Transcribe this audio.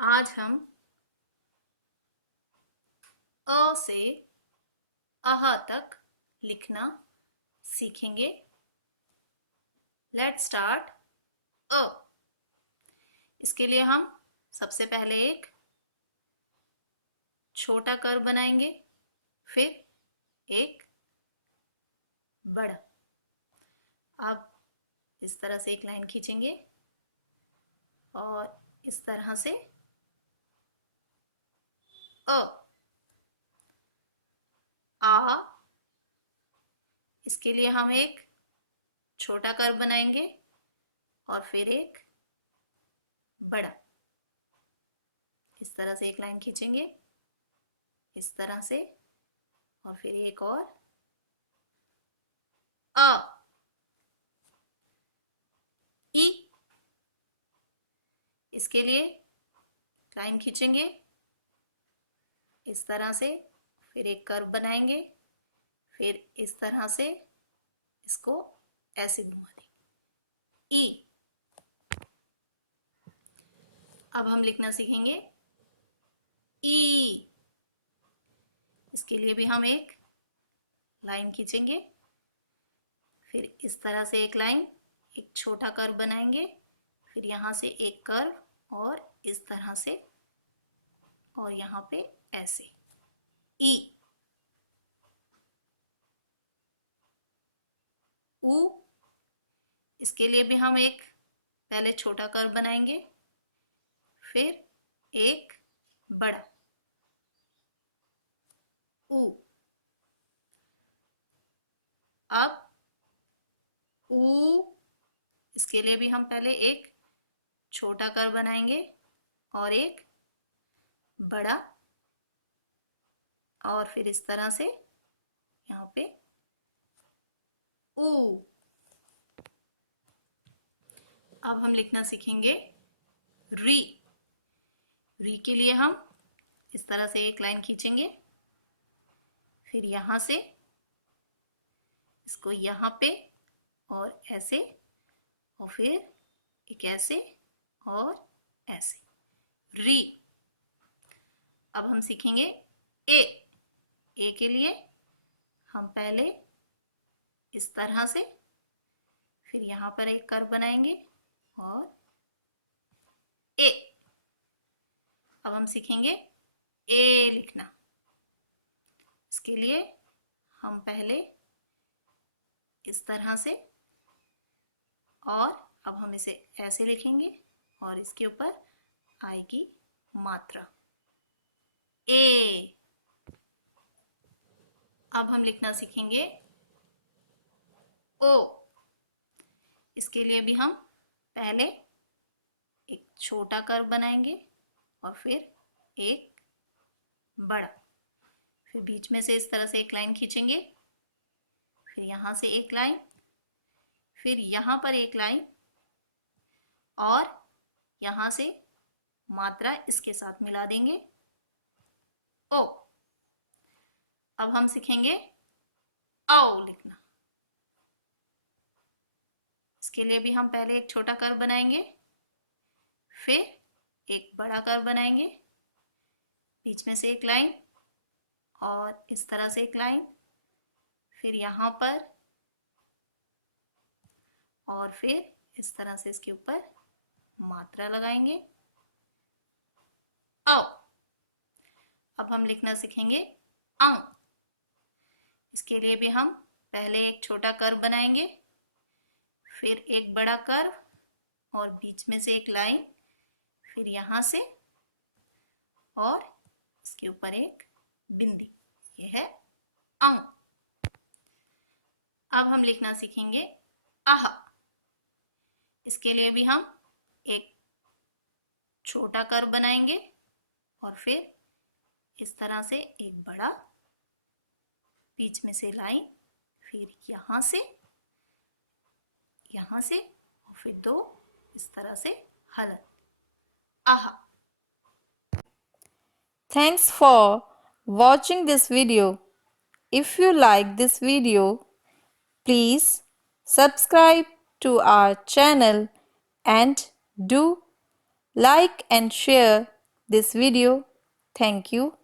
आज हम अ से अह तक लिखना सीखेंगे। Let's start. अ। इसके लिए हम सबसे पहले एक छोटा कर्व बनाएंगे, फिर एक बड़ा। अब इस तरह से एक लाइन खींचेंगे और इस तरह से अ। आ। इसके लिए हम एक छोटा कर्व बनाएंगे और फिर एक बड़ा। इस तरह से एक लाइन खींचेंगे, इस तरह से, और फिर एक और अ। ई। इसके लिए लाइन खींचेंगे इस तरह से, फिर एक कर्व बनाएंगे, फिर इस तरह से इसको ऐसे घुमा देंगे। ई। अब हम लिखना सीखेंगे ई। इसके लिए भी हम एक लाइन खींचेंगे, फिर इस तरह से एक लाइन, एक छोटा कर्व बनाएंगे, फिर यहाँ से एक कर्व और इस तरह से, और यहाँ पे ऐसे ई। ऊ। इसके लिए भी हम एक पहले छोटा कर्व बनाएंगे, फिर एक बड़ा ऊ। अब ऊ। इसके लिए भी हम पहले एक छोटा कर्व बनाएंगे और एक बड़ा, और फिर इस तरह से यहाँ पे ऊ। अब हम लिखना सीखेंगे री। री के लिए हम इस तरह से एक लाइन खींचेंगे, फिर यहाँ से इसको यहाँ पे और ऐसे, और फिर एक ऐसे और ऐसे री। अब हम सीखेंगे ए। ए के लिए हम पहले इस तरह से, फिर यहाँ पर एक कर्व बनाएंगे और ए। अब हम सीखेंगे ए लिखना। इसके लिए हम पहले इस तरह से, और अब हम इसे ऐसे लिखेंगे और इसके ऊपर आएगी मात्रा ए। अब हम लिखना सीखेंगे ओ। इसके लिए भी हम पहले एक छोटा कर्व बनाएंगे और फिर एक बड़ा, फिर बीच में से इस तरह से एक लाइन खींचेंगे, फिर यहाँ से एक लाइन, फिर यहाँ पर एक लाइन, और यहाँ से मात्रा इसके साथ मिला देंगे ओ। अब हम सीखेंगे औ लिखना। इसके लिए भी हम पहले एक छोटा कर्व बनाएंगे, फिर एक बड़ा कर्व बनाएंगे, बीच में से एक लाइन और इस तरह से एक लाइन, फिर यहाँ पर, और फिर इस तरह से इसके ऊपर मात्रा लगाएंगे औ। अब हम लिखना सीखेंगे अं। इसके लिए भी हम पहले एक छोटा कर्व बनाएंगे, फिर एक बड़ा कर्व और बीच में से एक लाइन, फिर यहाँ से और इसके ऊपर एक बिंदी। यह है अं। अब हम लिखना सीखेंगे आह। इसके लिए भी हम एक छोटा कर्व बनाएंगे और फिर इस तरह से एक बड़ा, बीच में से लाइन, फिर यहाँ से और फिर दो इस तरह से हलन आहा। Thanks for watching this video. If you like this video, please subscribe to our channel and do like and share this video. Thank you.